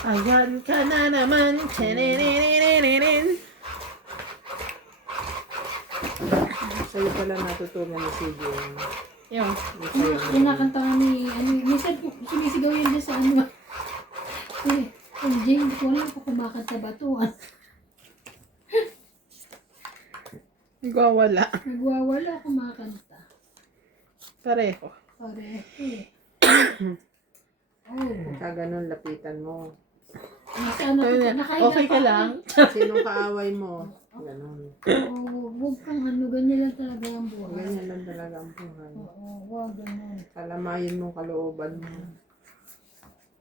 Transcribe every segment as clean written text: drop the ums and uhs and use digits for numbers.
Ayan ka na naman. Tinininininin. Sa'yo pala natutunan ni CJ. Yung. Kinakanta nga ni, minsan sumisigaw yun dyan sa ano. Yung James, wala ko kumakanta ba ito? Nagwawala. Nagwawala kumakanta. Pareho. Pareho eh. Oh. Pagka ganun, lapitan mo. Nasa ano, nakahiga Okay ka pa lang? Sinong kaaway mo? Ganun. Oo, huwag kang ano, ganyan lang talaga ang buhay. Ganyan lang talaga ang buhay. Oo, huwag ganun. Kalamayin mo kalooban mo.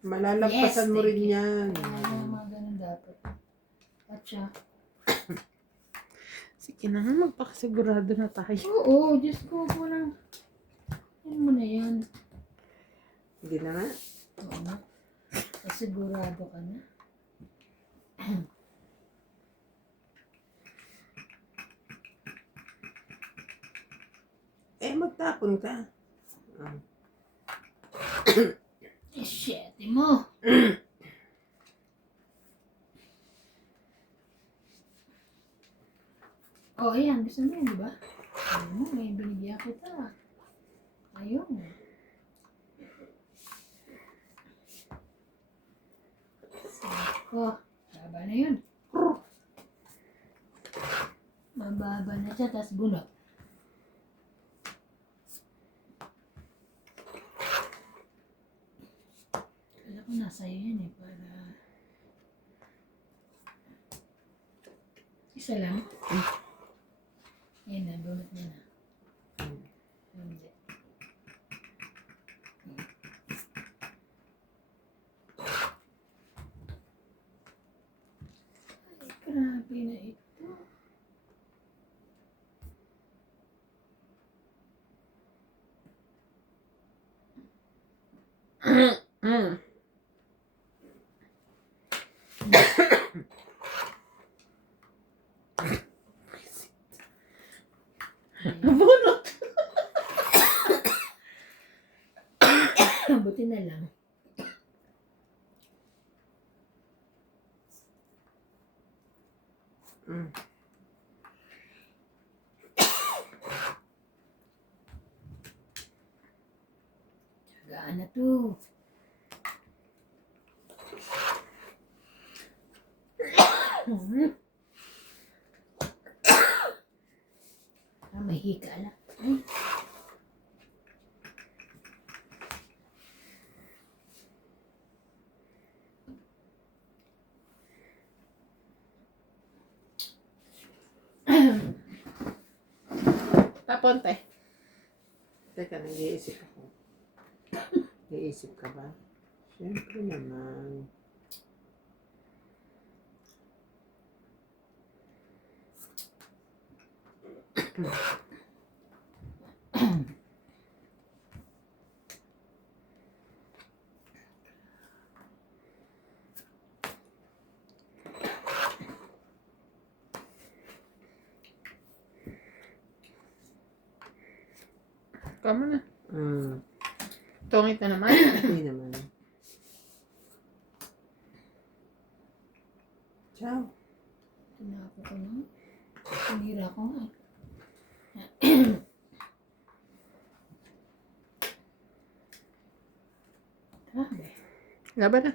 Malalagpasan mo rin yan. Kaya mga ganun dapat. At siya. Sige na nga, magpakasigurado na tayo. Oo, Diyos ko, walang. Yan mo na yan. Hindi na nga. Oo. Sigurado ka na. Magtapon ka. Shit, mo. Oh, ayan. Gusto mo yan, di ba? Ayun, may binigyan kita. Ayun. Sako. Baba na yun. Mababa na siya, tas bunot. Alam ko nasa iyo yan eh, para... Isa lang? Yan na, bunot mo na. Hindi. Ay, grabe na ito. Bunot! Buti na lang. Tsagaan na to. May hika lang. Ay. Tapon, te. Teka, nag-iisip ako. Nag-iisip ka ba? Siyempre naman. Kama na. Hmm. Tungit na naman. Hindi naman. Ciao. Tinako ko na. Tinira ko nga. Grabe. Laban na.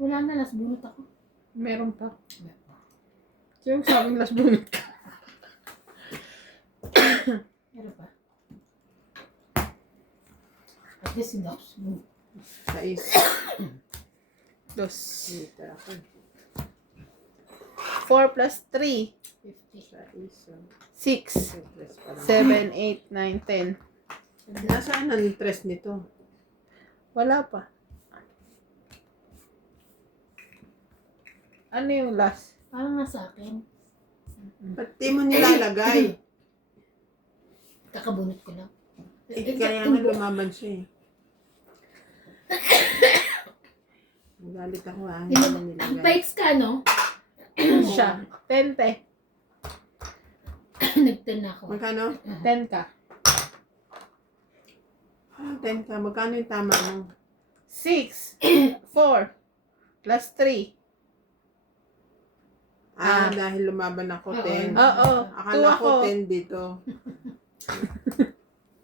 Wala na, las bunot ako. Meron pa. Yung sa amin, last bunot ka. Meron pa. At least enough. Sais. Dos. Dito ako. 4 plus 3. 50. Sais. 6, 7, 8, 9, 10. Nasaan ang interest nito? Wala pa. Ano yung last? Parang nasa akin. Ba't di mo nilalagay? Kakabunot ko lang. Kaya nga lumaban siya eh. Magalit ako ah. Hindi mo Ang nilagay. pikes ka, no? Siya. 10, te. Nagtan ako. Magkano? 10 ka. 10 ka. Magkano yung tama mo? 6, 4, Plus 3. Dahil lumaban ako Oo. 10. Oo. Akala ko 10 dito.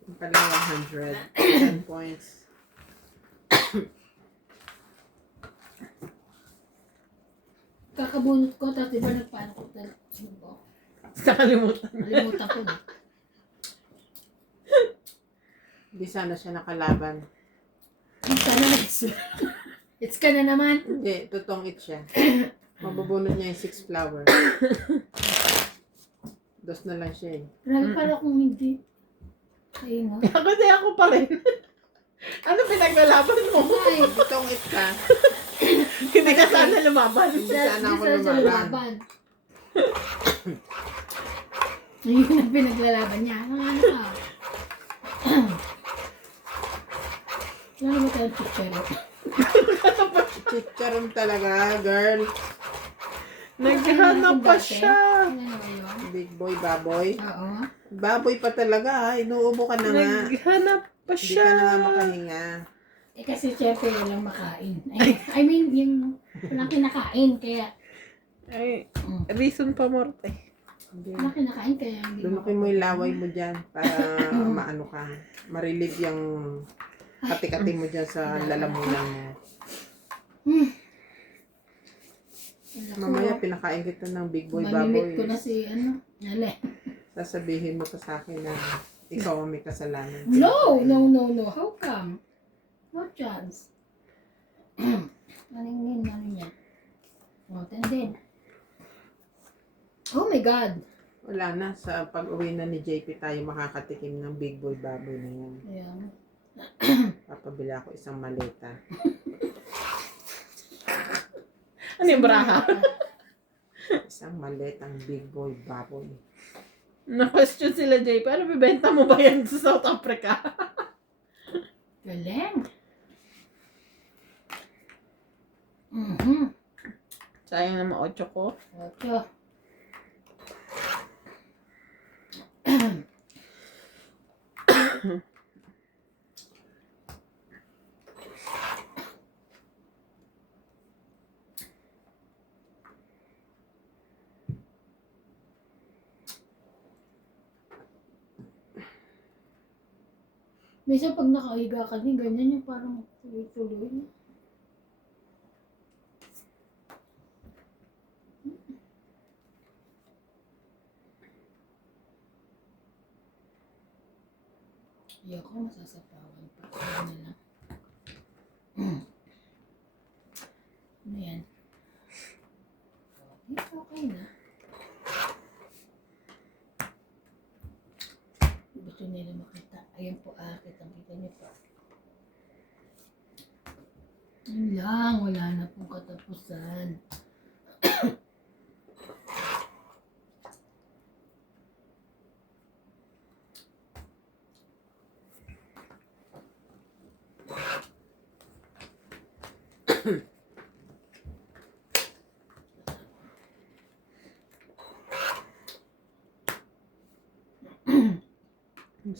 Yung pala 100. 10 points. Kakabunot ko, tapos diba nagpaano ko talaga. Sa kalimutan. Nalimutan ko na. Hindi sana siya nakalaban. It's ka na It's ka na naman. Hindi, totoong it siya. Mabubunot niya yung 6 flower. Dos na lang siya eh. Grabe para kung hindi. Ayun no. Ako di ako pa rin. Ano pinaglalaban mo? Ay, Totoong it ka. Hindi ka sana lumaban. Hindi sana ako siya lumaban. lumaban. Ayun ang pinaglalaban niya. Ano ka? Ano ba tayo chichero? Chicharon talaga, girl. Naghanap pa siya. Ano ba yun? Big boy, baboy. Oo. Baboy pa talaga. Inuubo ka na nga. Naghanap pa Hindi siya. ka na nga makahinga. Eh kasi syempre walang makain. I mean, yung walang kinakain. Kaya, Ay, reason pa morte. Hindi. walang kinakain kaya hindi Lunukin mo yung laway mo dyan para maano ka. Marilig yung kati-kati mo dyan sa lalamunan mo. Mamaya pinakain kita ng big boy, mamimit ko baboy. na si ano. Ale. Sasabihin mo pa sa akin na ikaw ang may kasalanan. No. How come? No chance. Maningin, ano niya. O, tendin. Oh my God. Wala na. Sa pag-uwi na ni JP tayo makakatikim ng big boy, baboy na yan. Ayan. Papabila ako isang maleta. Ano yung braha? Isang maletang big boy, baboy. Na-question sila, JP. Ano, bibenta mo ba yan sa South Africa? Galing. Mhm. Sayang naman 8 ko. Ocho. Minsan pag nakahiga ka din, ganyan yung parang tuloy-tuloy. Iyak ko, masasapawan pa. Ano na lang. Ano yan? Okay na. Gusto nila makita. Ayan po, kitang-kita niyo po. Yun lang, wala na pong katapusan.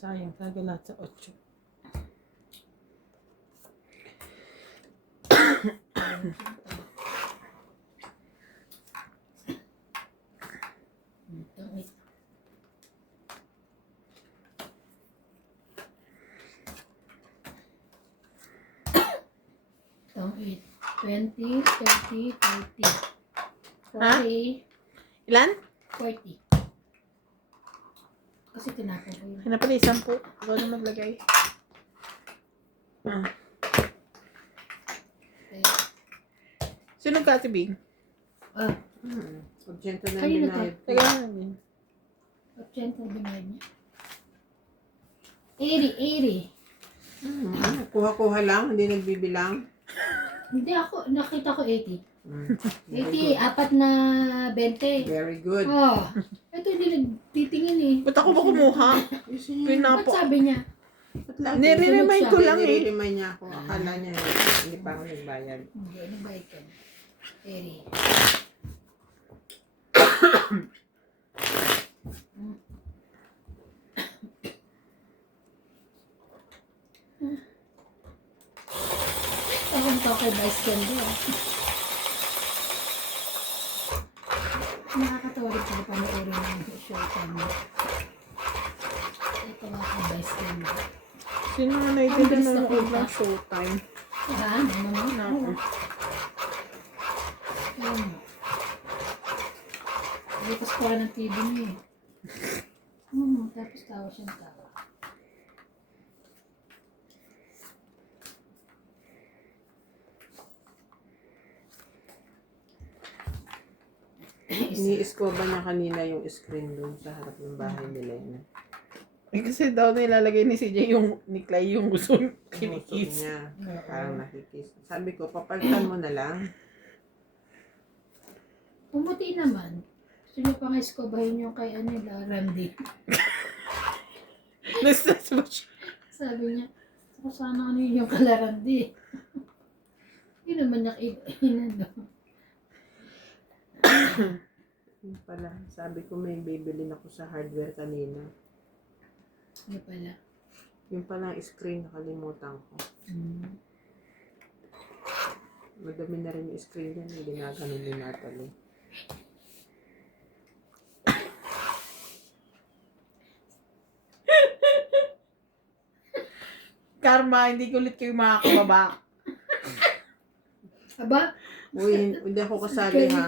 Sayang, talaga lahat sa 8. Itong 8, 20, 30, 30. Ha? 40, Ilan? 40. Kasi tinapon ko yun. Kaya pala 10. Ikaw na maglagay. Okay. Sino ka, Bing? Objento na Kanino to? binayad. Taga na din. 80 binayad niya. 80. Kuha-kuha lang, hindi nagbibilang. Hindi ako, nakita ko 80. Mm. 80, apat na 20. Very good. Oh, ito hindi nagtitingin eh. Ba't ako ba kumuha? Ba't Ba't Pinapo. sabi niya? lang? Nire-remind ko lang eh. Nire-remind niya ako. Akala niya hindi pa ako nagbayad. Hindi, ano ba ito? 80. Ako kay Vice Ganda. Nakakatawa rin pala panoorin ng showtime. Ito nga ang best friend. Sino nga naititin na nanood ng Showtime? Saan? Ano mo? Naku. Ayun. Lipas ko ng TV niya eh. Tapos tawa siyang tawa. Ini-escoba niya kanina yung screen doon sa harap ng bahay ni Lena. Eh, kasi daw nilalagay ni CJ yung ni Clay yung gusto Puso kinikis. niya. Parang nakikis. Sabi ko, papalitan mo na lang. Pumuti naman. Gusto niyo pa nga iskobahin yung kay Randy. Nastress ba siya? Sabi niya, ako sana ano yun yung kala Randy. Hindi naman niya inano. Yun pala. Sabi ko may bibilin ako sa hardware kanina. Ano pala? Yung pala screen nakalimutan ko. Madami na rin yung screen yan. Hindi ginaganon ni Natalie. Karma, hindi ko ulit kayo makakababa. Aba? Uy, hindi ako kasali ha.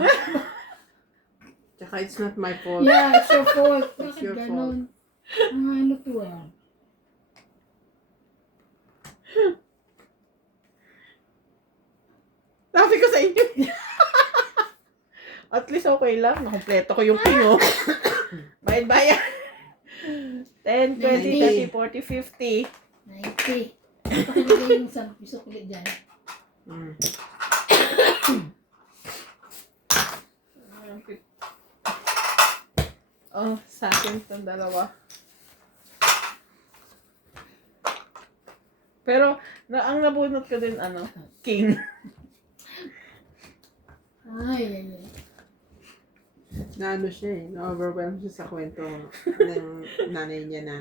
Tsaka it's not my fault. Yeah, it's your fault. It's Bakit your ganon? Mga ano to ah. Sabi ko sa inyo. At least okay lang. Nakompleto ko yung pinyo. Bayad-bayad. 10, 20, 30, 40, 50. 90. Pakilagay yung isang piso ulit dyan. Mm. Oh, sa akin itong dalawa. Pero, ang nabunot ko din, king. Ay. Na ano siya eh. Na-overwhelm siya sa kwento ng nanay niya na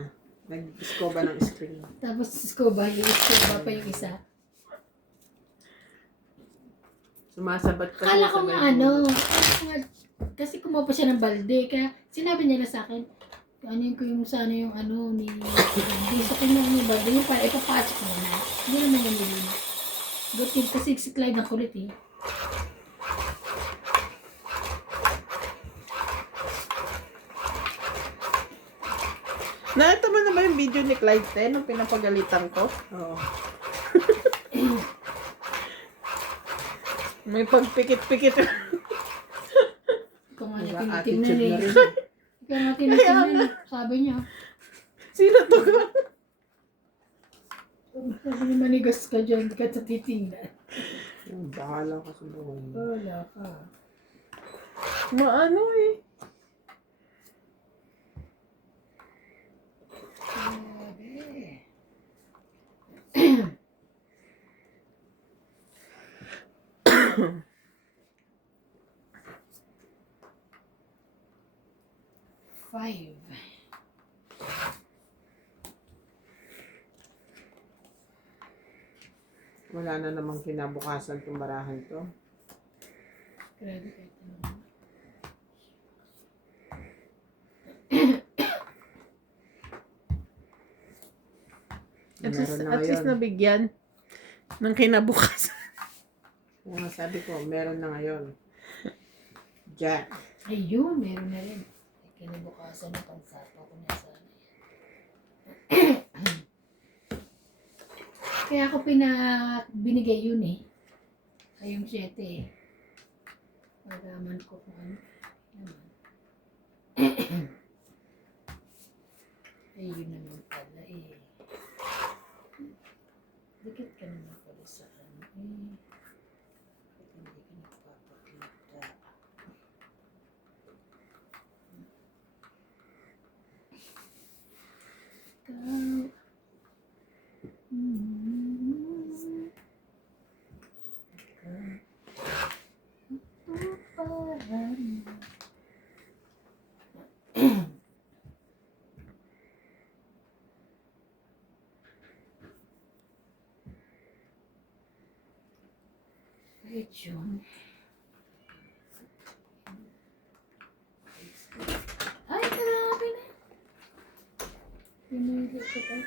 nag-escoba ng screen. Tapos iskoba pa yung isa. Sumasabat pa Akala siya ko sa nga may ano, kasi kumuha pa siya ng balde, kaya sinabi niya na sa akin, ano ko yung sana yung ano ni gusto ko yung balde, yung para ipapasok mo na. Hindi naman yung nilina. Good thing kasi si Clyde ng kulit eh. Nakita mo na ba yung video ni Clyde 10 nung pinapagalitan ko? Oo. May pagpikit-pikit. Ikaw nga Diba? niya Attitude tinitingnan na eh. rin. Ikaw nga tinitingnan eh. Sabi niya. Sino to? Sabi niya manigas ka dyan, di ka sa titingnan. Bahala ka sa buhay mo. Wala ka. Maano eh. Five. Wala na namang kinabukasan itong barahan to. Grabe ka ito naman. At Meron least, na at least ngayon. nabigyan ng kinabukasan. Kaya nga sabi ko, meron na ngayon. Jack. Ayun, meron na rin. Kinabukasan na pansapa ko na sana. Kaya ako binigay yun eh. Kayong 7 eh. Pagaman ko kung ano. Naman. Ayun naman pala eh. Dikit ka naman pala sa ano eh. Bakit hindi ka nagpapakita? Ikaw. June. Pinili ko pa.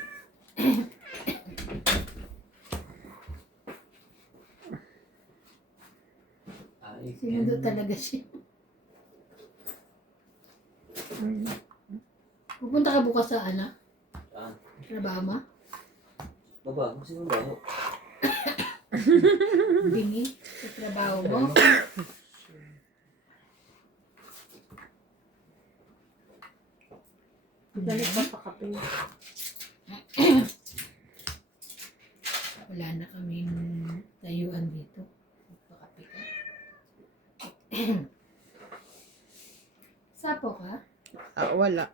Sinundo talaga siya. Pupunta ka bukas sa anak? Saan? Trabaho mo? Baba, kasi mo baho. Bingi? Sa trabaho mo? Dali pa pa kape. Wala na kaming tayuan dito. Magpakape ka. Sapo ka? Wala.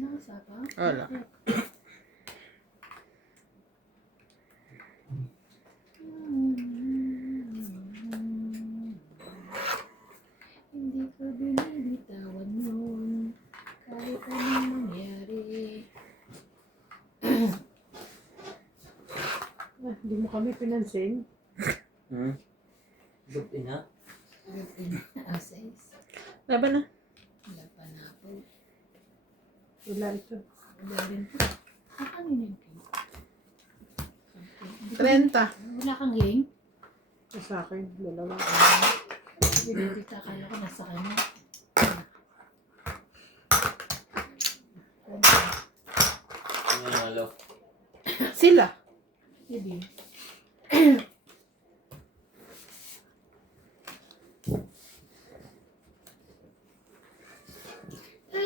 Nakasapa? Wala. Hindi ko binibitawan noon. Kahit anong mangyari. Hindi mo kami pinansin. Buti na. Asays. Laban na. Wala pa na po. Wala ito. Wala rin po. Kanina yung 30. Wala kang hing? Sa akin, dalawa. Binibita, akala ko nasa kanya. Ano yung alo? Sila. Hindi.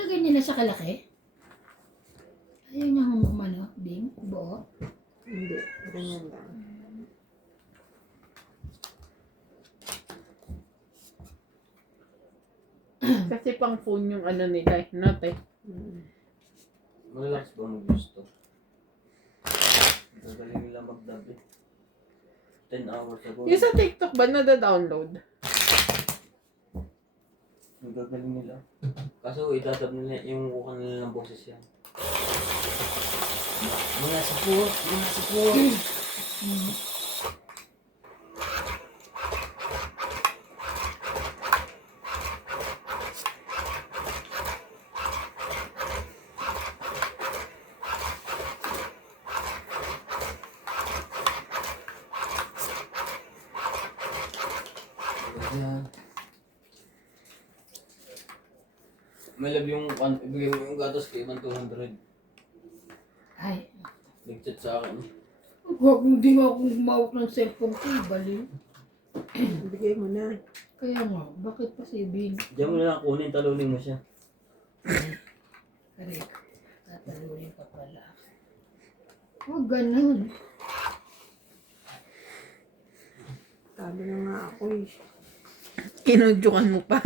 Ganyan na siya kalaki? Ayaw niya umano, Bing? Buo? Hindi. Ganyan lang. Kasi pang phone yung ano nila eh. Not eh. Malalakas ba mag-gusto? Gagaling nila mag-dub eh. 10 hours ago. Yung sa TikTok ba nada-download? Ang gagaling nila. Kaso itadab nila yung kukuha nila ng boses yan. Mga support! Mga support! May love yung ibigay mo yung gatas kay Iman 200. Ay. Nag-chat sa akin. Huwag hindi nga akong humawak ng cellphone ko. Baliw. Bigay mo na. Kaya nga, bakit pa si Bing? Diyan mo na lang kunin, talunin mo siya. Correct. Tatalunin pa pala. Huwag ganun. Talo na nga ako eh. Kinudyukan mo pa.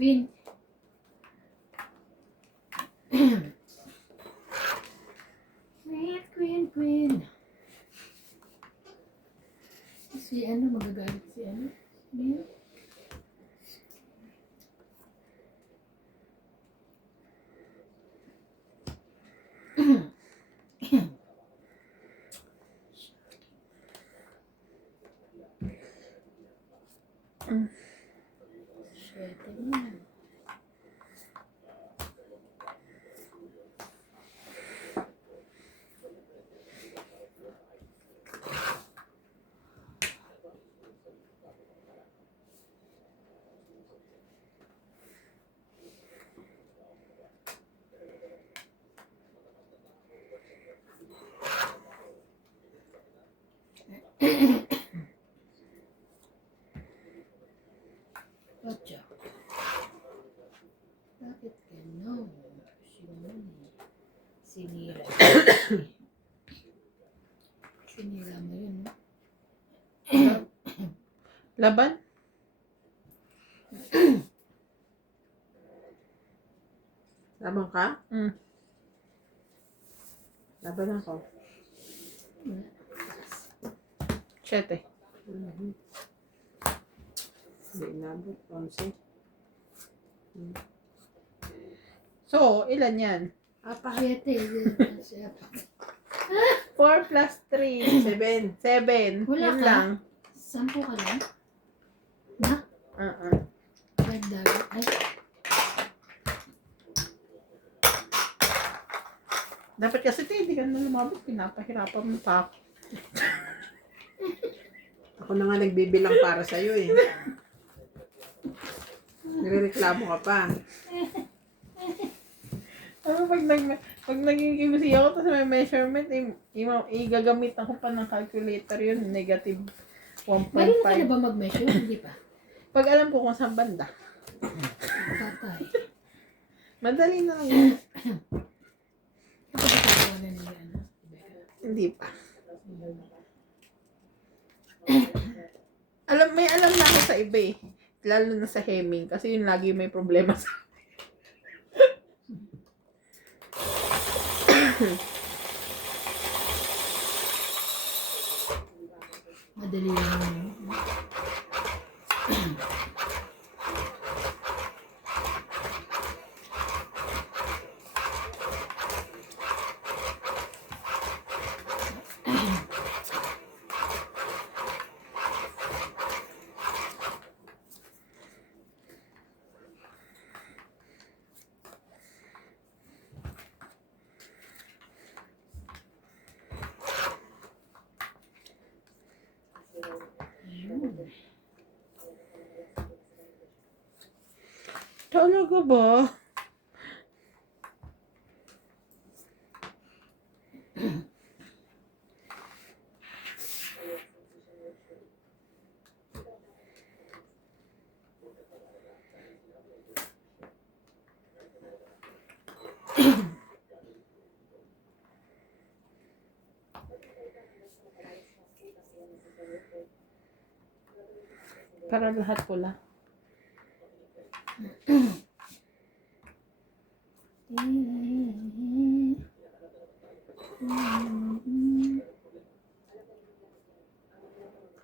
Queen. Queen. Si ano, magagalit si ano? Bing? Swerte mo. Ocho. Bakit gano'n? Sinira. Sinira mo yun, no? Laban? Laban ka? Mm. Laban ako. 7. Hindi inabot. 11. So, ilan yan? Siyete. 4 plus 3. 7. 7. Wala Yun ka? lang. 10 ka lang? Dagdag. Ay, Dapat kasi hindi ka na lumabot, pinapahirapan mo pa ako. Ako na nga nagbibilang para sa'yo eh. Nirereklamo ka pa. Ano pag naging QC ako, tapos may measurement, igagamit ako pa ng calculator yun, negative marunong ka na 1.5. ba mag-measure? Hindi pa. Pag alam ko kung saan banda, Patay. madali na lang yun. Kapag ikaw na nila, ano? Hindi pa. Alam na ako sa iba eh. Lalo na sa hemming, kasi yun lagi may problema sa Madali lang yun. Talaga ba? Para lahat pula.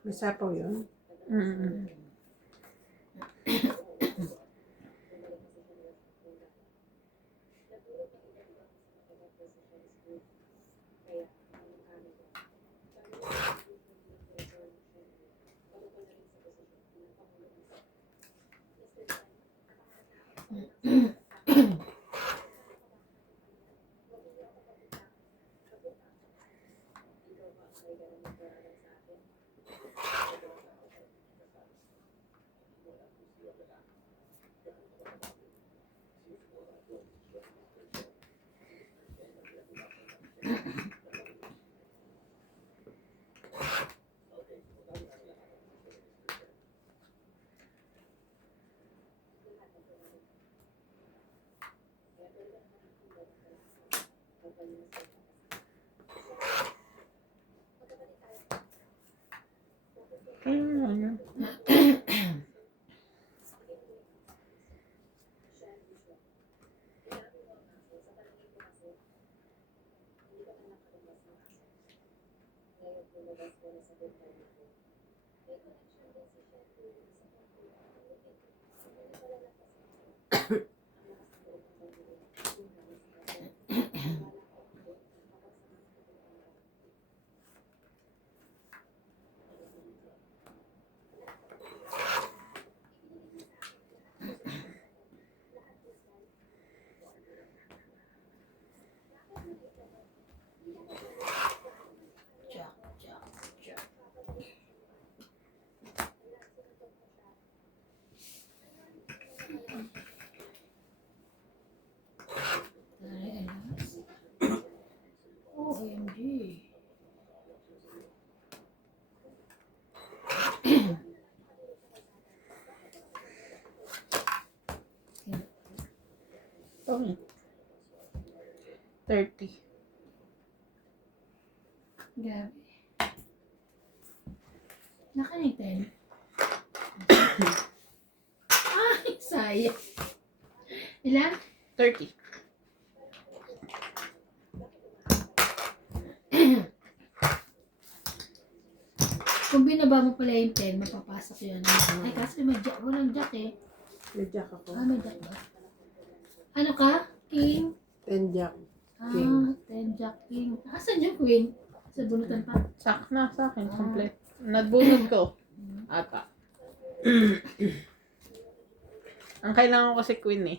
May sapaw yun. Mm. Ayun. OMG. Oh. 30. Grabe. Nakanitin. Ay, sayang. Ilan? 30. Kung binaba mo pala yung 10, mapapasok yun. Ay, kasi may jack. Walang jack eh. May jack ako. May jack ba? Ano ka? King? 10 jack. Ah, King. 10 jack king. Asan yung queen? Sa bunutan pa? Sak na sa akin, complete. Nabunod ko. Ata. Ang kailangan ko kasi queen eh.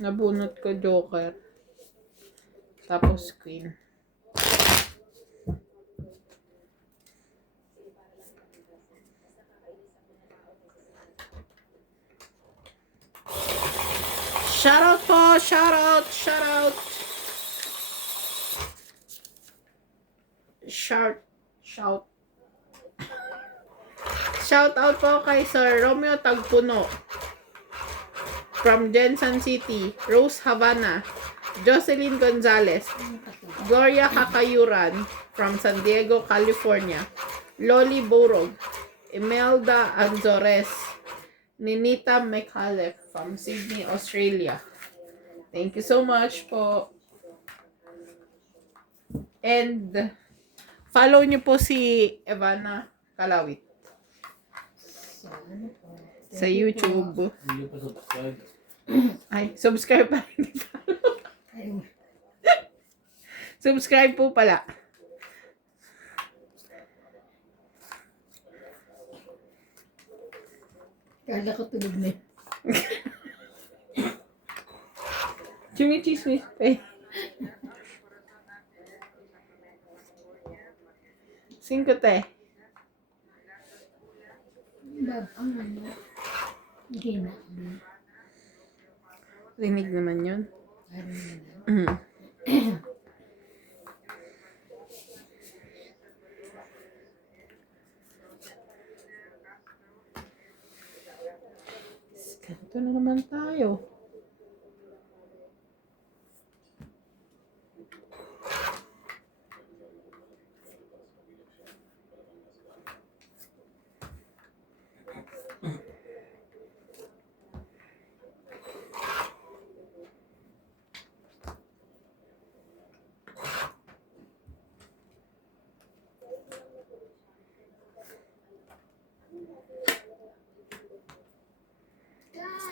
Nabunot ko joker. Tapos queen. Shoutout po! Shoutout! Shoutout! Shout! Shout out po kay Sir Romeo Tagpuno from Jensen City, Rose Havana, Jocelyn Gonzalez, Gloria Kakayuran from San Diego, California, Loli Borog, Imelda Anzores, Ninita McAuliffe from Sydney, Australia. Thank you so much po. And follow niyo po si Evana Kalawit So, ano po? sa YouTube. Hindi pa subscribe. Ay, subscribe pa rin. Ayun. Subscribe po pala. Kala ko tulog na. Chumichismis pa eh. 5 te. Ang ano. Gina. Rinig naman yun. Ano na. Mm. Ganito na naman tayo.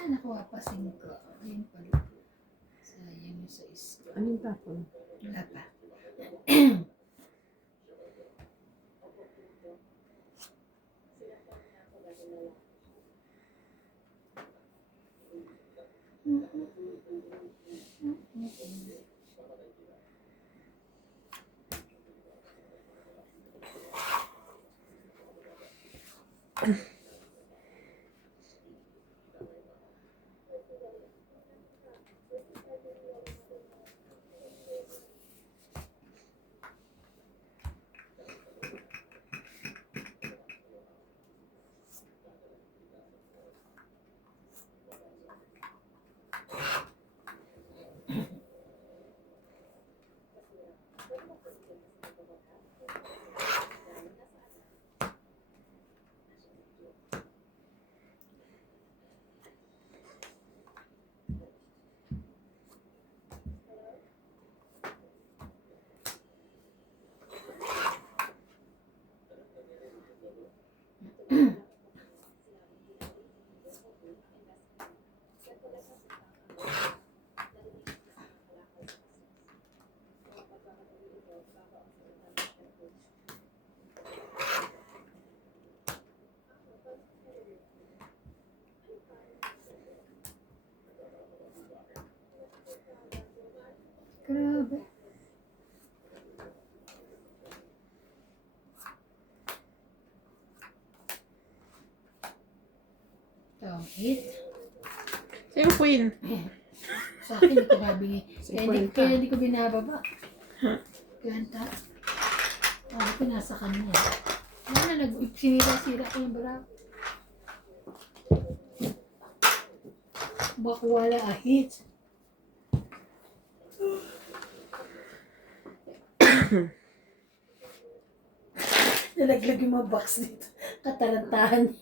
Nakuha pa 5. Ayun pala. Sayang yung sa isa. Anong tapon? Wala pa. Grabe. Hit. Sa'yo queen. Sa akin, hindi ko nabingi. Cinquenta. Kaya hindi ko binababa. Ganta. Sabi ko nasa kanya. Ano na, sinira-sira ko yung barako. Baka wala a hit. Nalaglag yung mga box dito. Katarantahan.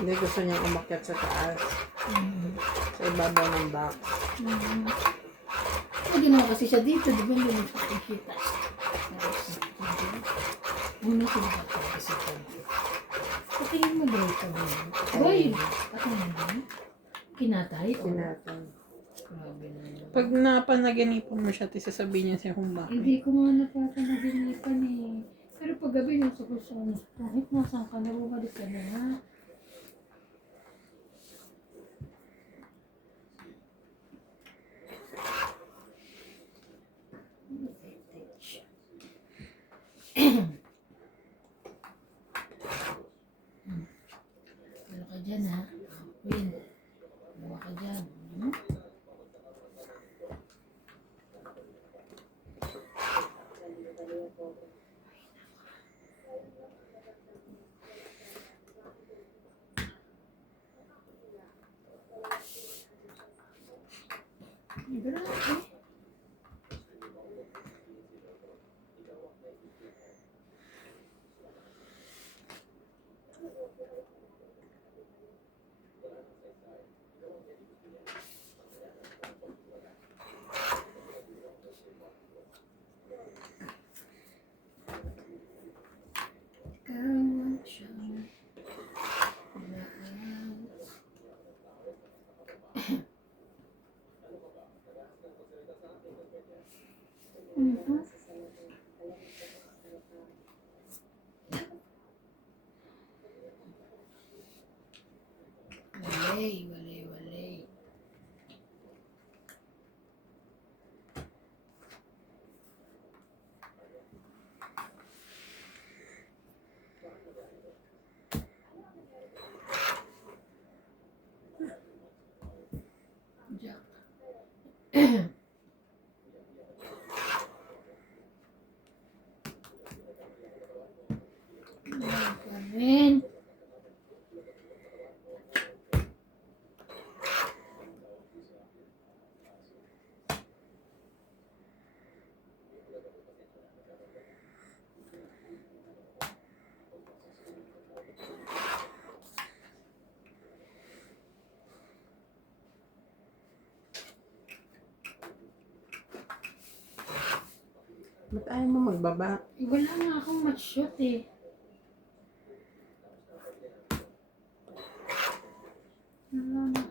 Hindi gusto niyang umakyat sa taas. Sa ibabaw ng box. Pwede naman kasi siya dito, di ba? Hindi mo siya kikita. Una ko na kasi ito. Patingin mo ba ito? Boy! Ako na ba? Kinatay? Sinatang. Grabe naman. Pag napanaginipan mo siya, sasabihin niya siya kung bakit. Hindi ko nga napapanaginipan eh. Pero pag gabi nasa ko siya, kahit nasaan ka na, bumalik ka na nga. Ano ka dyan ha? Win. Ano ka dyan? Hmm? Grabe. Kawan siya. Mhm. Walay, walay, walay. Jack. Wala pa rin. Ba't ayaw mo magbaba? Wala nga akong match shot eh. Wala na.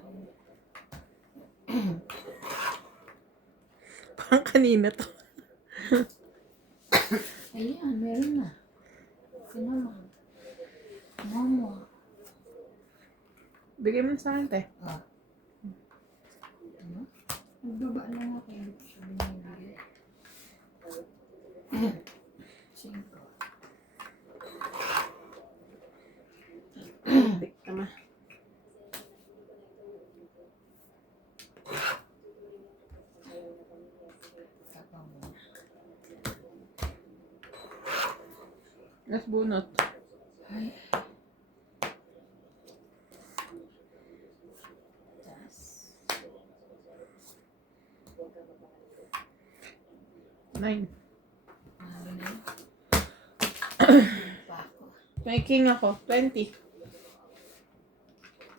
Parang kanina to. Ayan, meron na. Sinama. Mama. Bigay mo na sa akin, te. Ah. Ano? Nagbaba lang ako. Hindi ko siya binibigay. 5. Tik ka ma. Tapang mo. Mas bunot. Ay. Tas. 9. Ano na yun? Pa ako. May king ako. 20.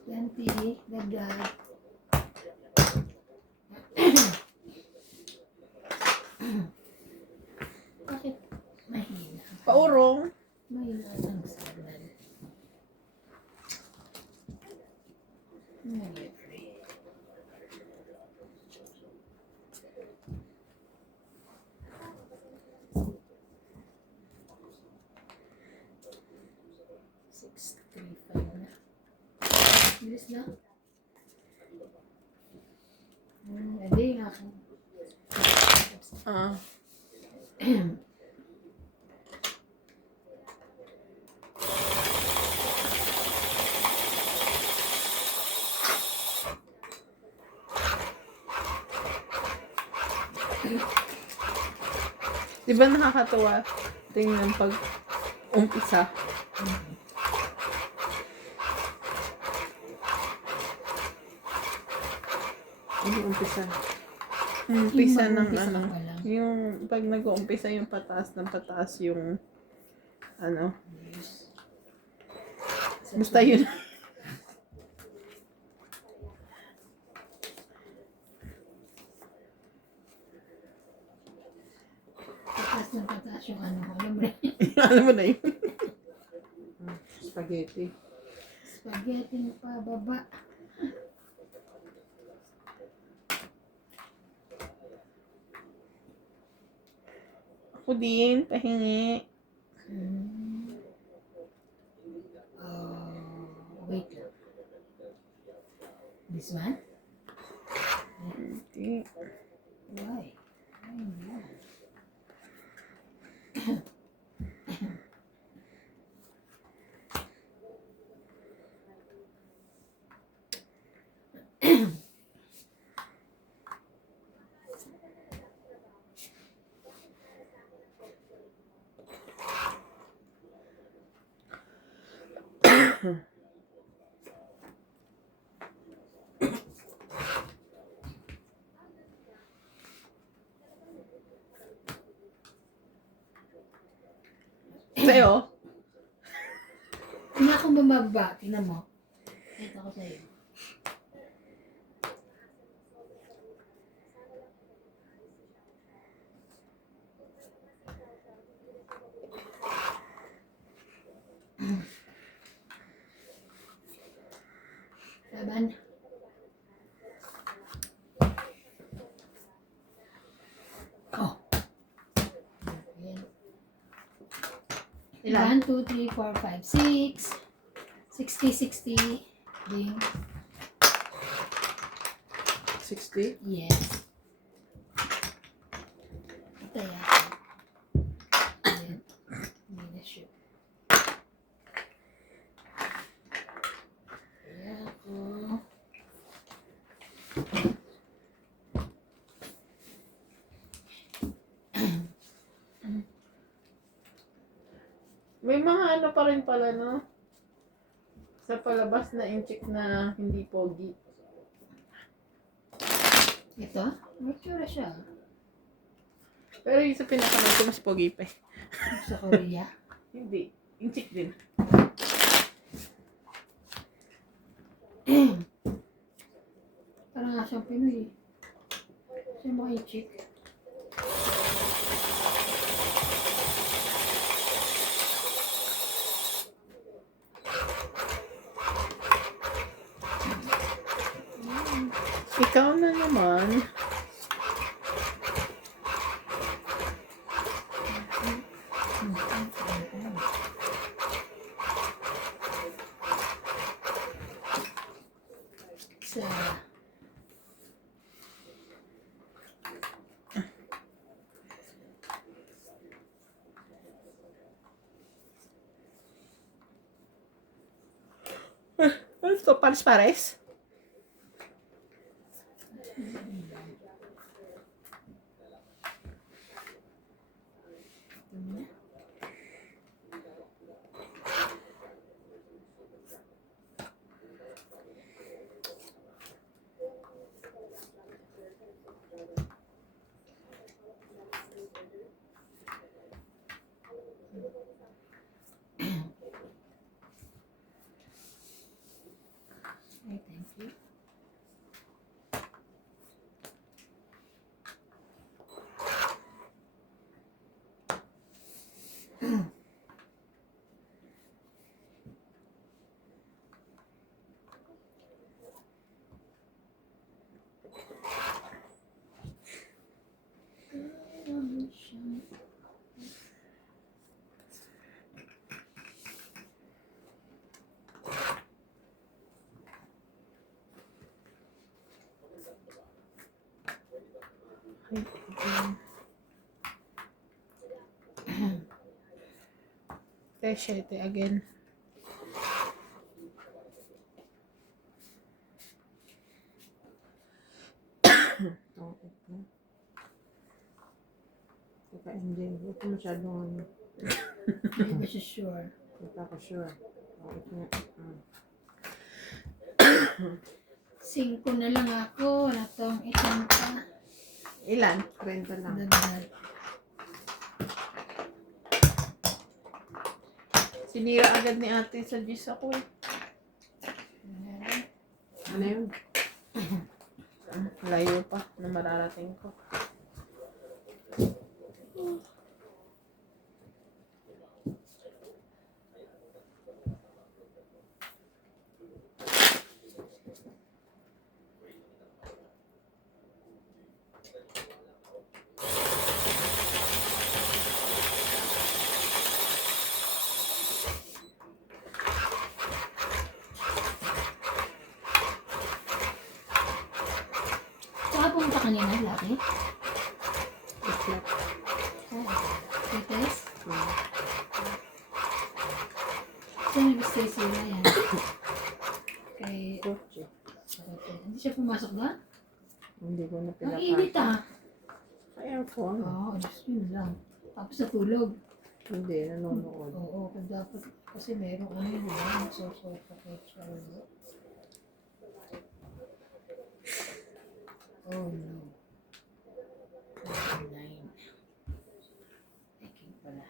20. Dagdag. Bakit mahina? Paurong. Mahina ang signal. Nangyari. Six, 3, 5 na. Bilis na. Hindi nga ako. Ah. Di ba nakakatuwa? Tingnan pag umpisa. Ano umpisa? Umpisa Yung ng mag-umpisa ano. ka pa lang. Yung pag nag-uumpisa yung pataas ng pataas yung ano. Basta yun. Pataas ng pataas yung ano. Alam mo na yun. Alam mo na yun. Spaghetti. Spaghetti pa baba. Ako din, pahingi. Wait lang. This one? Hindi. Why? Sa'yo? Hindi akong bumababa. Tingnan mo. Ito ko sa'yo. Laban. Oh. Ayan. Ilan? 1, 2, 3, 4, 5, 6. 60, 60. Ding. 60? Yes. Ito yan. Ayan. Hindi na siya. Ayan ako. May mga ano pa rin pala, no? Sa palabas na incheck na hindi pogi. Ito? May tsura siya. Pero yung sa pinakamal ko, mas pogi pa eh. Sa Korea. Hindi. Incheck din. Parang nga siyang Pinoy. Siya mga i-chick. Ikaw na naman. Sa... Ano to? Pares-pares? Ay, thank you. T-shirt again. Oo. Teka, hindi. Huwag ko masyadong ano. Hindi ba siya sure? Hindi pa ako sure. Okay nga. 5 na lang ako. Wala tong isang pa. Ilan? 30 lang. Dagdag. Sinira agad ni ate sa gis ako eh. Ano yun? Layo pa na mararating ko. kanina, laki? Itlap. Tites? Saan nag-stay sila yan? Kay... Kotse. Hindi siya pumasok doon? Hindi ko na Ang init pinapasok. ah. Sa aircon. Oo, just yun lang. Tapos natulog. Hindi, nanonood. Oo, kung dapat kasi merong ano yun, magsusort pa kay Charlo. Oh no. 9. Taking pala.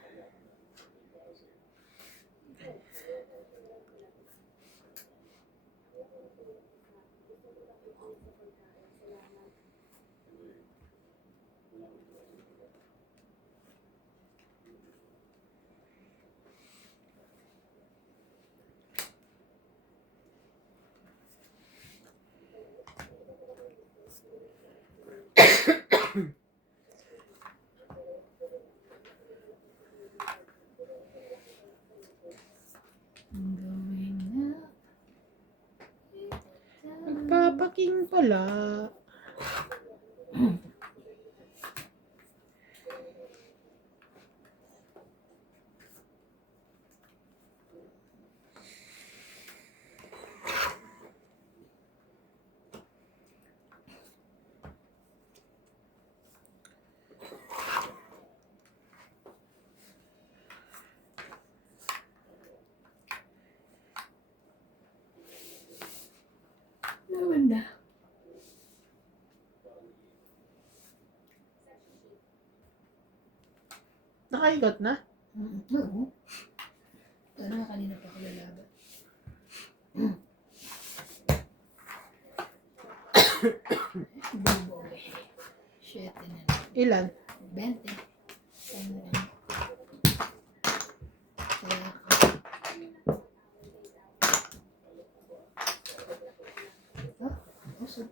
Ang gawin na. Nagpapaking pala. Naman na. Nakaigot na? Oo. Ito na, kanina pa ako lalaban. Buboy. Shit, na lang. Ilan? 20. Saan na lang. Kaya usog.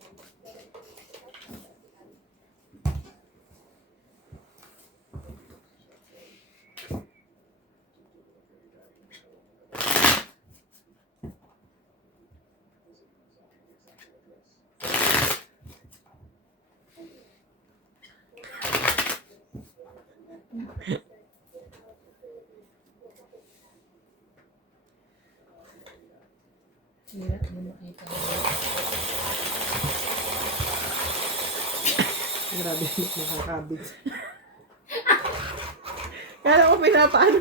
Hirap na makita. Grabe, nakakabit. Kala ko pinapaano.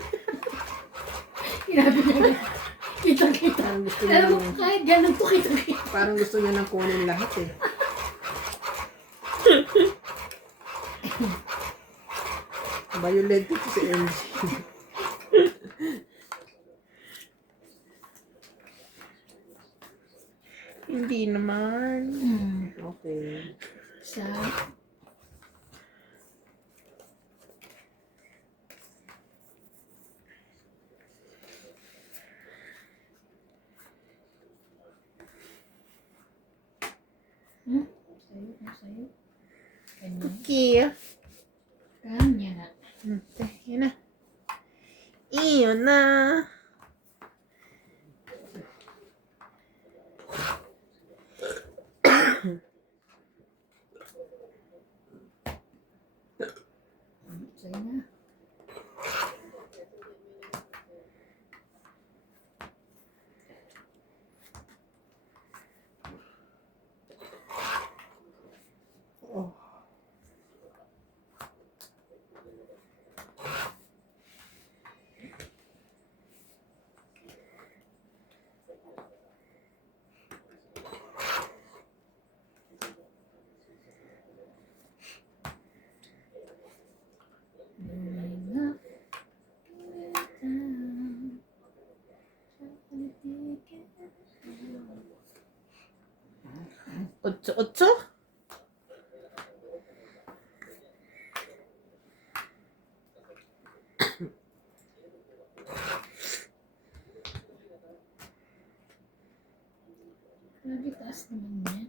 Hirabi niya. Kita-kita. Parang gusto niya Alam mo, nang, kahit ganun to kita-kita. parang gusto niya nang kunin lahat eh. Violent ito si MG. Hindi naman. Okay. Sa sa'yo. Kanya. Okay. Kanya na. Yun na. Iyon na. Sa'yo na. Oh. Otso? Grabe taas naman yan.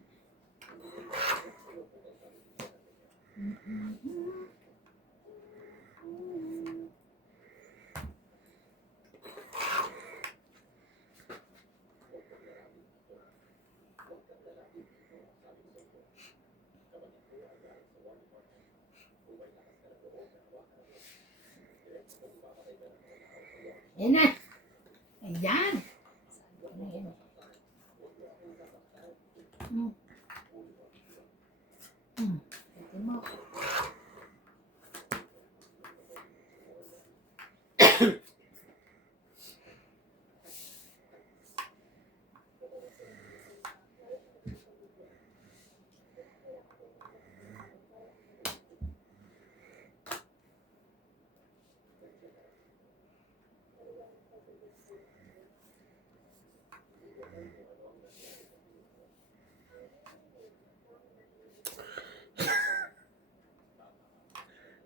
Yan na. Ayan. Sabi ko na yan. Ito mo.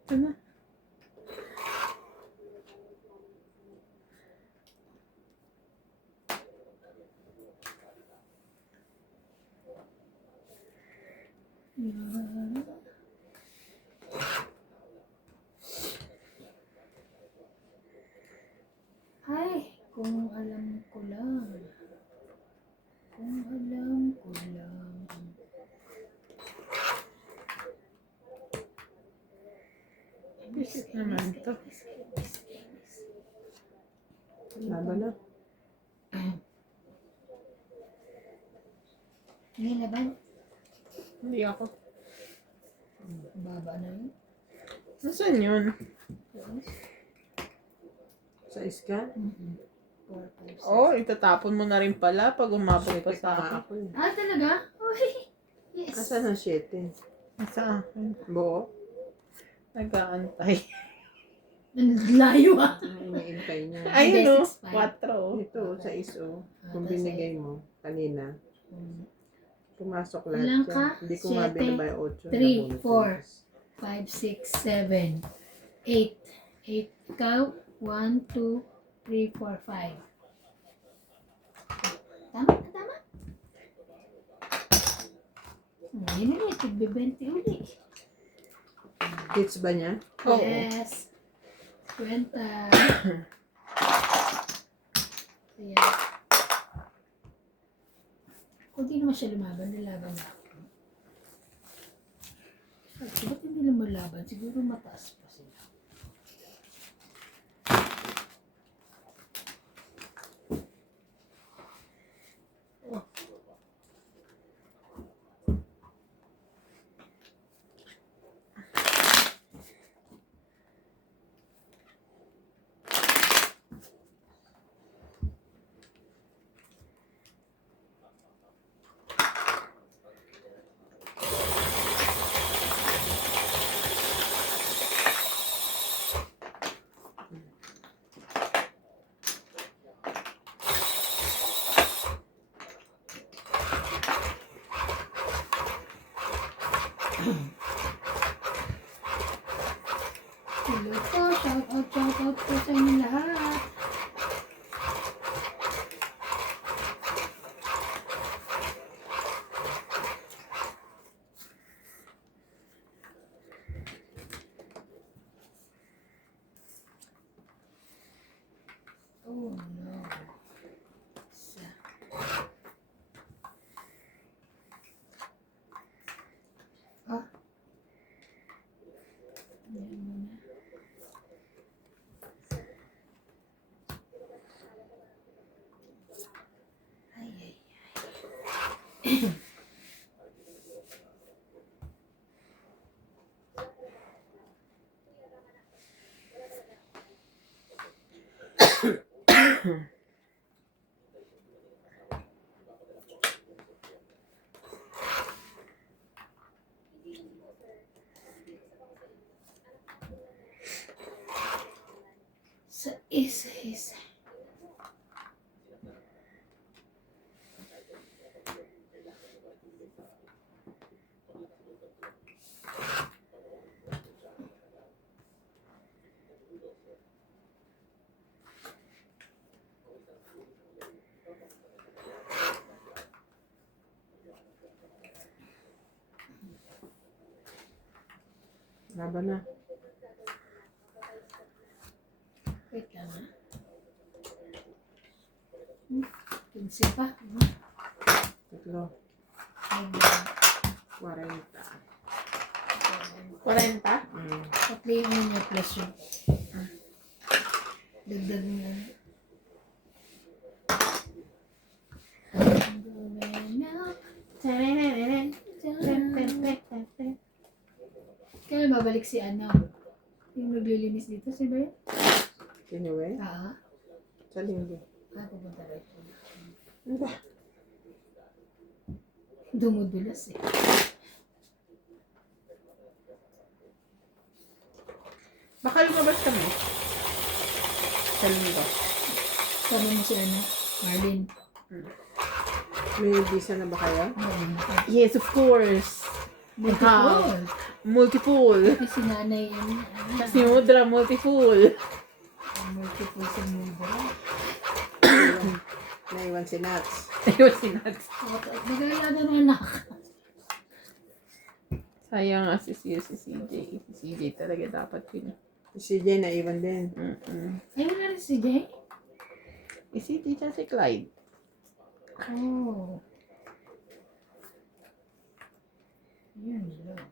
Ito na. Ay, kung alam ko lang. Kung alam ko lang. Bisit naman to. Laban na. Hindi laban. Hindi ako. Baba na yun. Nasaan yun? Sa iska? 4, 5, 6. Oh, itatapon mo na rin pala pag umabot pa Siyete sa pa nga akin. ako eh. Ah, talaga? Uy! Yes. Asan ang 7? Sa akin. Buo? Nag-aantay. Ang layo ah. Ang iniintay niya. Ayun o. 6'5". 4. Ito, sa iso. Kung tas binigay mo kanina. Pumasok lahat Ilan yan. ka? Hindi ko nga 7, binabay 8. 3, 4, 5, 6, 7, 8. 8 ikaw. 1, 2, 3, 4, 5. Tama na, tama. Ngayon ulit, tigbe-20 ulit. Hits ba niya? Oo. Yes. 20. Ayan. Kung di naman siya lumaban, nalaban na ako. Sabi, ba't hindi naman laban? Siguro mataas pa sila. Hello po, shout out po sa inyo lahat. Oh no. Ah. Yan muna. Ay, ay, ay. Sa isa. Laban na. Wait lang ha. 15 pa. Tatlo. Ayun. 40. 40? Mm. Tatlo yung niya plus yun. Dagdag mo lang. Kaya babalik si ano? Yung naglilinis dito, si ba yun? Anyway, sa linggo. Pupunta rin. Ano ba? Dumudulas eh. Baka lumabas kami. Sa linggo. Sabi mo si ano? Marlin. May visa na ba kayo? Yes, of course. Multiple. Multiple. Kasi si nanay yun. Si Mudra, multiple. Multiple sa mundo. Naiwan si Nats. Ayun si Nats. Nag-alala ng anak. Sayang nga si CJ. Si CJ talaga dapat yun. Si CJ naiwan din. Ay, wala rin si Jay? Si CJ siya si Clyde. Oh. Yun lang.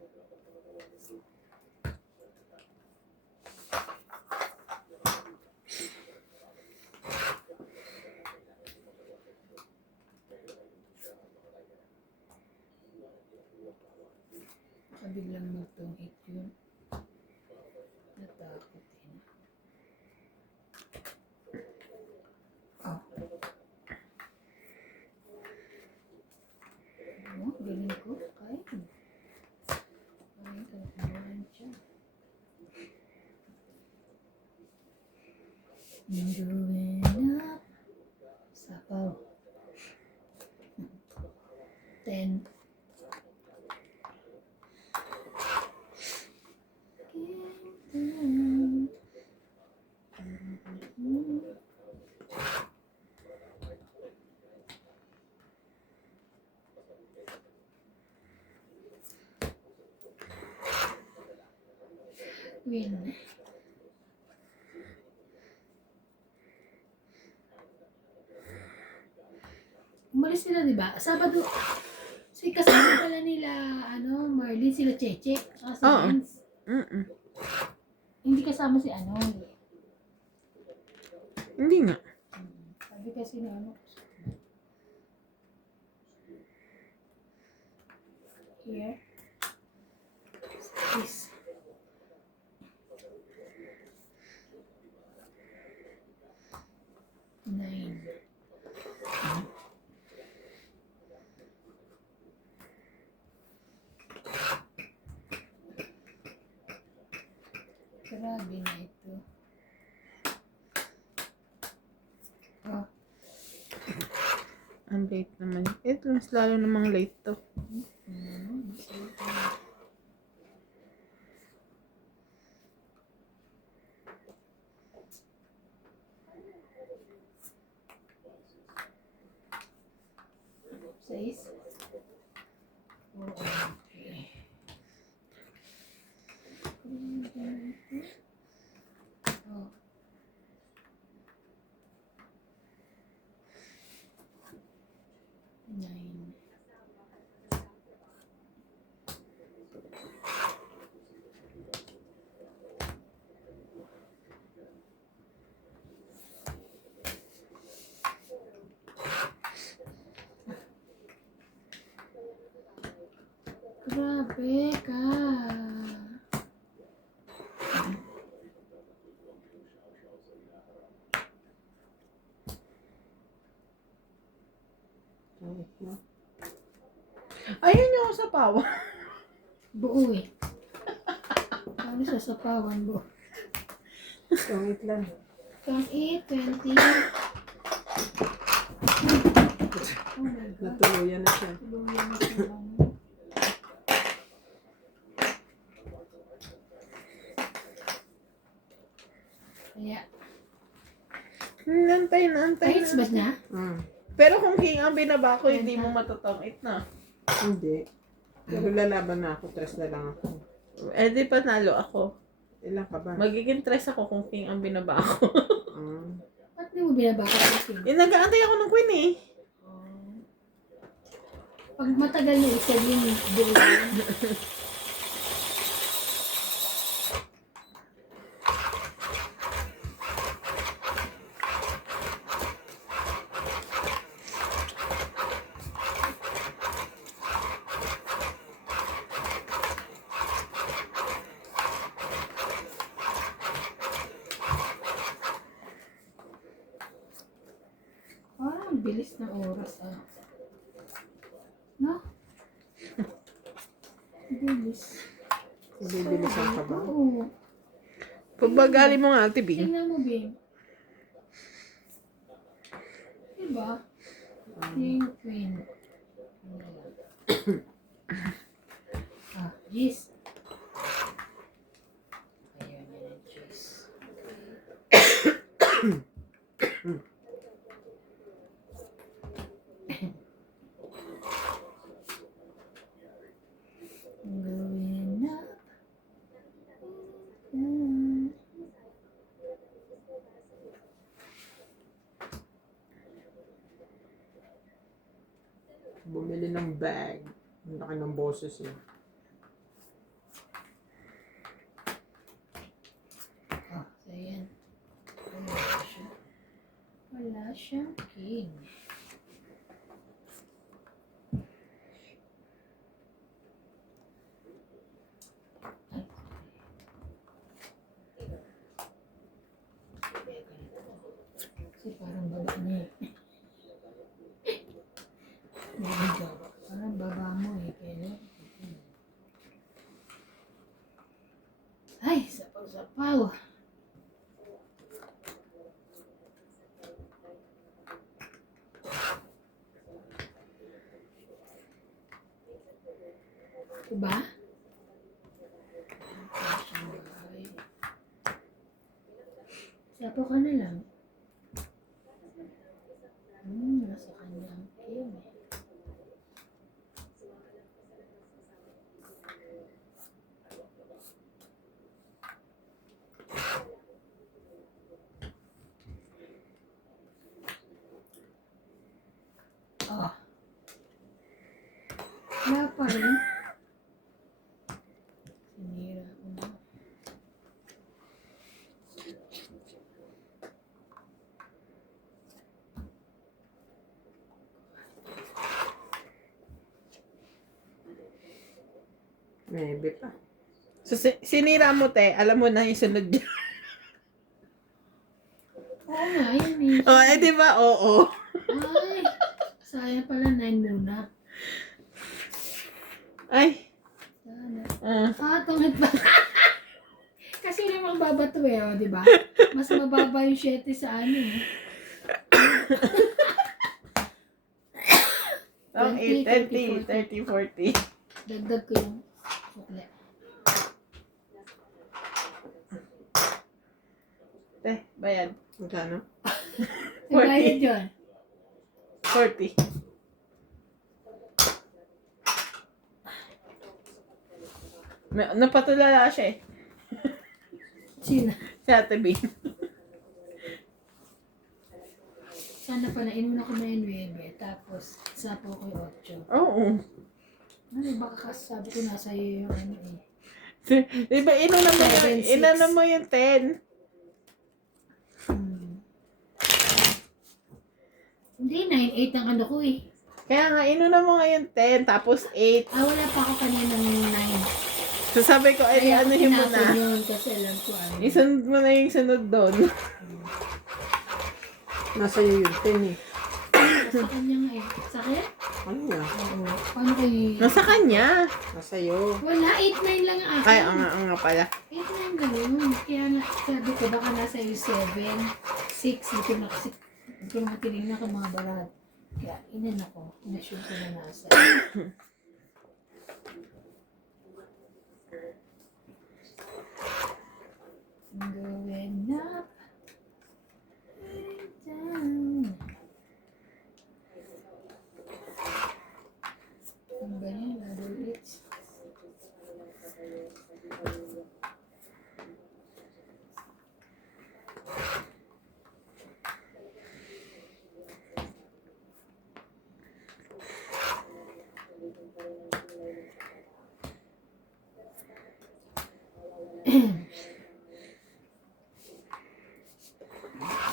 Biglang magtungit yun. Natakot yun. Oh. Oh, galing ko. Kain. Kain ka. Kain siya. Going up. Sapaw. 10. Win. Umalis sila, di ba? Sabado. Si kasama pala nila, Marlene, sila Cheche. Si Oo. Vince. Hindi kasama si Hindi nga. Sabi kasi na here. This. Nine. Grabe na ito. Oh. Ang late naman. Ito, mas lalo namang late to. Seis. Okay. Oh. Nine. Grabe ka. Ayun yung sa pawa. Buo eh. Ano sa sapawan buo? Tungit lang. Kang 8, 20. Oh my God. Natuluyan na siya. Tuluyan na siya. Kaya, Nantay na. kahit ba niya? Pero kung king ang binaba ko, hindi mo matutungit na. Hindi. Pero lalaban na ako. 3 na lang ako. Eh di panalo ako. Ilan ka ba? Magiging 3 ako kung king ang binaba ko. Ba't di mo binabaka kasi? Nag-aantay ako ng queen eh. Pag matagal na sabihin buo. bilis ng oras ah. No? Bilis. Bibilisan ka ba? Oo. Pagbagali mo nga, Ate Bing. Tingnan mo, Bing. Diba? King, queen. Yes. Ayun, yan ang choice. Going up. Bumili ng bag. Ang laki ng boses eh. Oh, so yan. Wala siya. Wala siyang king. Kasi parang baba niya eh. Medyo, parang baba mo eh. Pero, ay, sapaw-sapaw. Diba? Sapaw ka na lang. Nasa kanyang king eh. Oh. Wala pa rin. Sinira ko na. Maybe pa. So, sinira mo, te. Alam mo na yung sunod dyan. Oo nga, yun eh. Oh, eh, di ba? Oo. Ay, sayang pala 9 muna. Ay. Sana. Tungit Tungit ba? Kasi namang babato eh, oh, di ba? Mas mababa yung 7 sa ano eh. 20, 30, 40. Dagdag ko yung sukle. Te, bayad. Magkano? Ibayad yun. 40. Napatulala siya eh. Sino? Si Ate Bing. Sana pala, inuna ko na yung 9, tapos sapo ko yung 8. Oo. Ano, baka sabi ko nasa iyo yung ano eh. Di ba Seven, six. inano mo yung 10? Hindi, 9, 8 ang ano ko eh. Kaya nga, inuna mo nga yung 10, tapos 8. Wala pa ako kanina ng 9. So sabi ko, ay, Kaya ano ako yun mo tinapon na. yun kasi alam ko ano. Isunod mo na yung sunod doon. Nasa iyo yun, 10 eh. Sa kanya nga eh. Sa akin? Ano nga? Oo. Paano ko yung... Nasa kanya. Nasa iyo. Wala, 8, 9 lang ang akin. Ay, ang nga pala. 8, 9 lang yun. Kaya nga, sabi ko baka nasa iyo 7, 6. Hindi ko naman tinignan ka mga barad. Kaya inan ako. Inasure ko na nasa. Going up and down. Ang ganyan, double hits.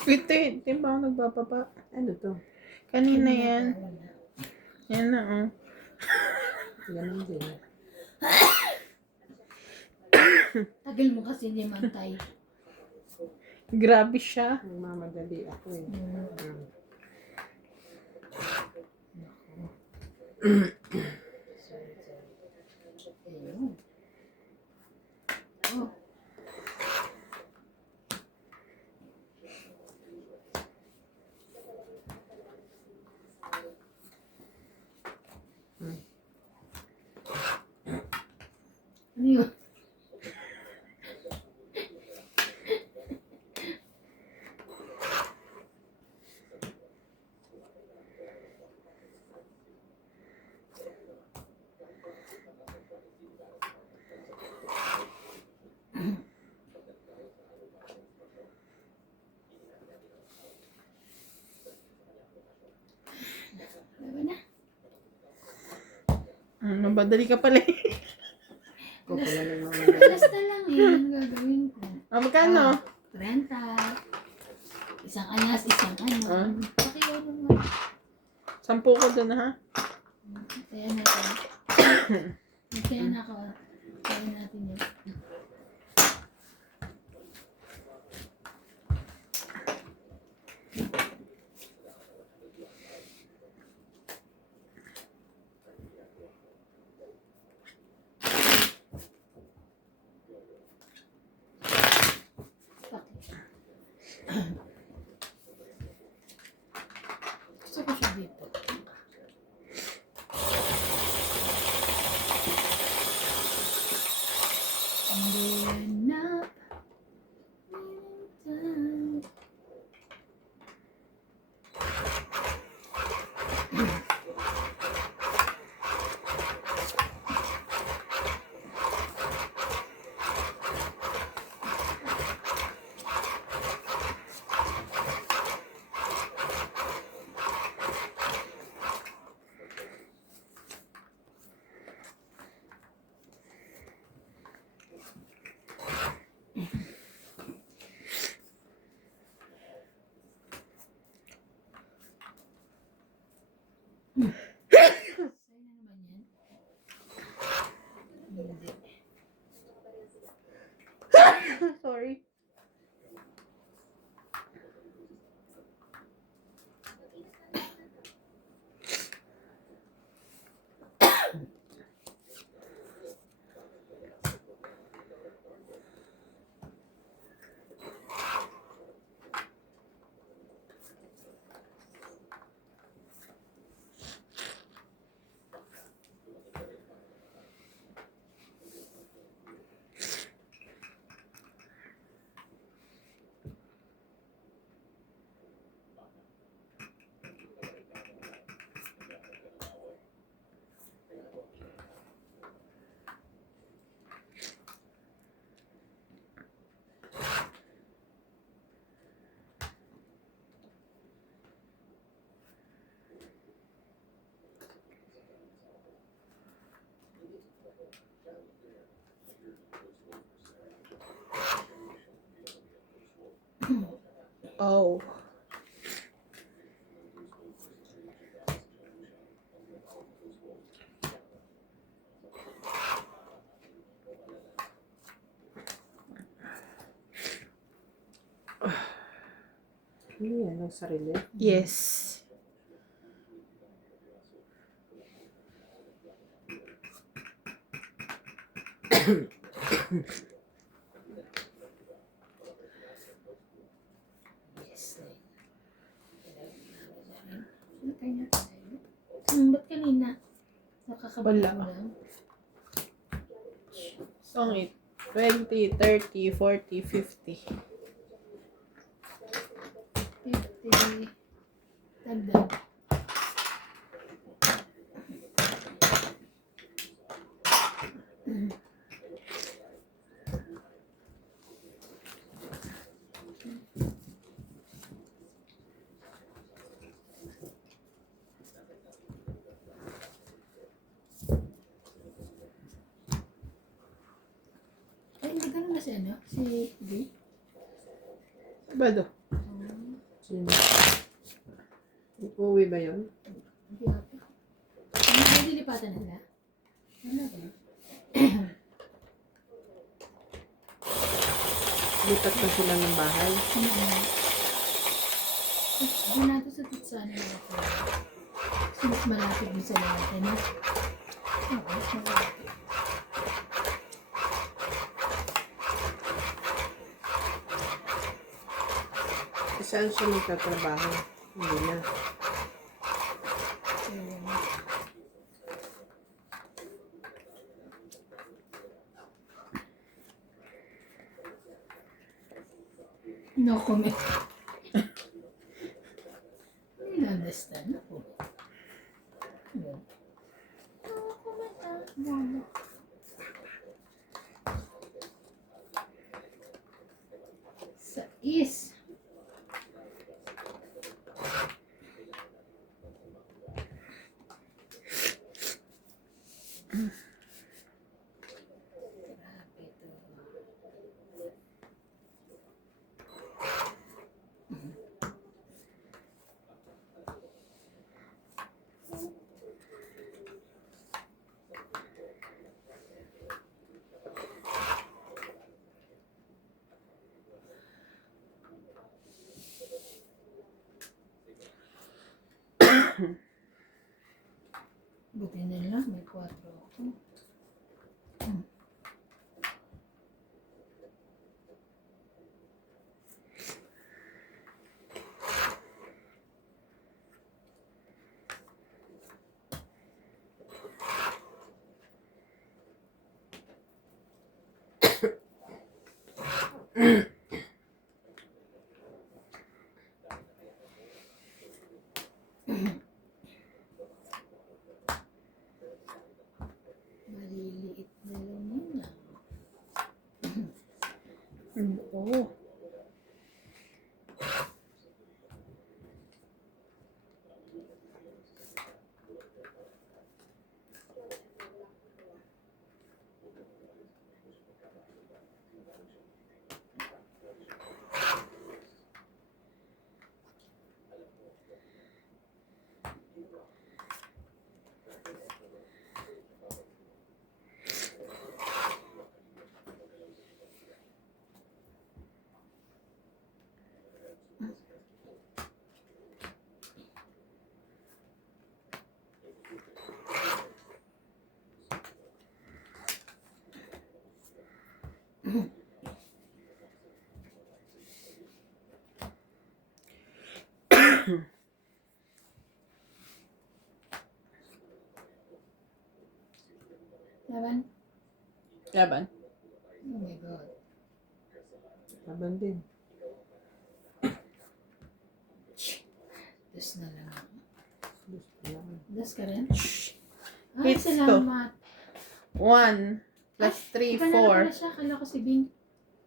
Ito, ito ba ako nagbababa? Ano to? Kanina yan. Yan na, oh. Ganun din. Tagal mo kasi niya mantay. Grabe siya. Nagmamadali ako eh. Ayun. Oh. Ano yun? Diba na? Madali ka pala eh. Ikaw pala nagmamadali. Basta lang eh, ang gagawin ko. Magkano? 30. Isang anyas, isang ano. Ah. Pakiyaw naman. 10 ko doon ha. Kaya natin. Kaya na ako. Kaya natin yun. Gusto ko siya dito. And then up. Sa'yo na naman yan. Hindi. Sorry. Oh. Ano yan? Ang sarili? Yes. Yes. Ano kanya tayo? Ba't kanina? Nakakabala Wala. lang. Songit. 20, 30, 40, 50. 50. Tanda. Ay, hindi ganun na si ano? Si B? Bado. Sino? Uuwi ba yun? Hindi ako. Ano ba dilipatan na sila? Ano ba? Lipat na sila ng bahay. Doon natin sa tutsa nila ako. Kasi mas malapit din sa lahat, ano? Oo, mas malapit. Saan siya magtatrabaho? Hindi na. Ayun. No comment. Hindi na-understand ako. Ayun. No comment mama. Sa is. Grabe to. Buti na lang, may 4 ako. Maliliit na lang yun ah. Oo. Laban? Laban. Oh my God. Laban din. Das na lang. Gusto lang. Das ka rin? Ay, Hits to. salamat. 1 plus 3, Iba na lang pala 4. siya. Kala ko si Bing.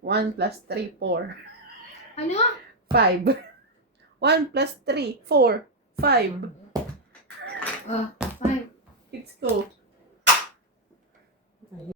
1 plus 3, 4. Ano? 5. 1 plus 3, 4. 5. Oh, 5. Let's go.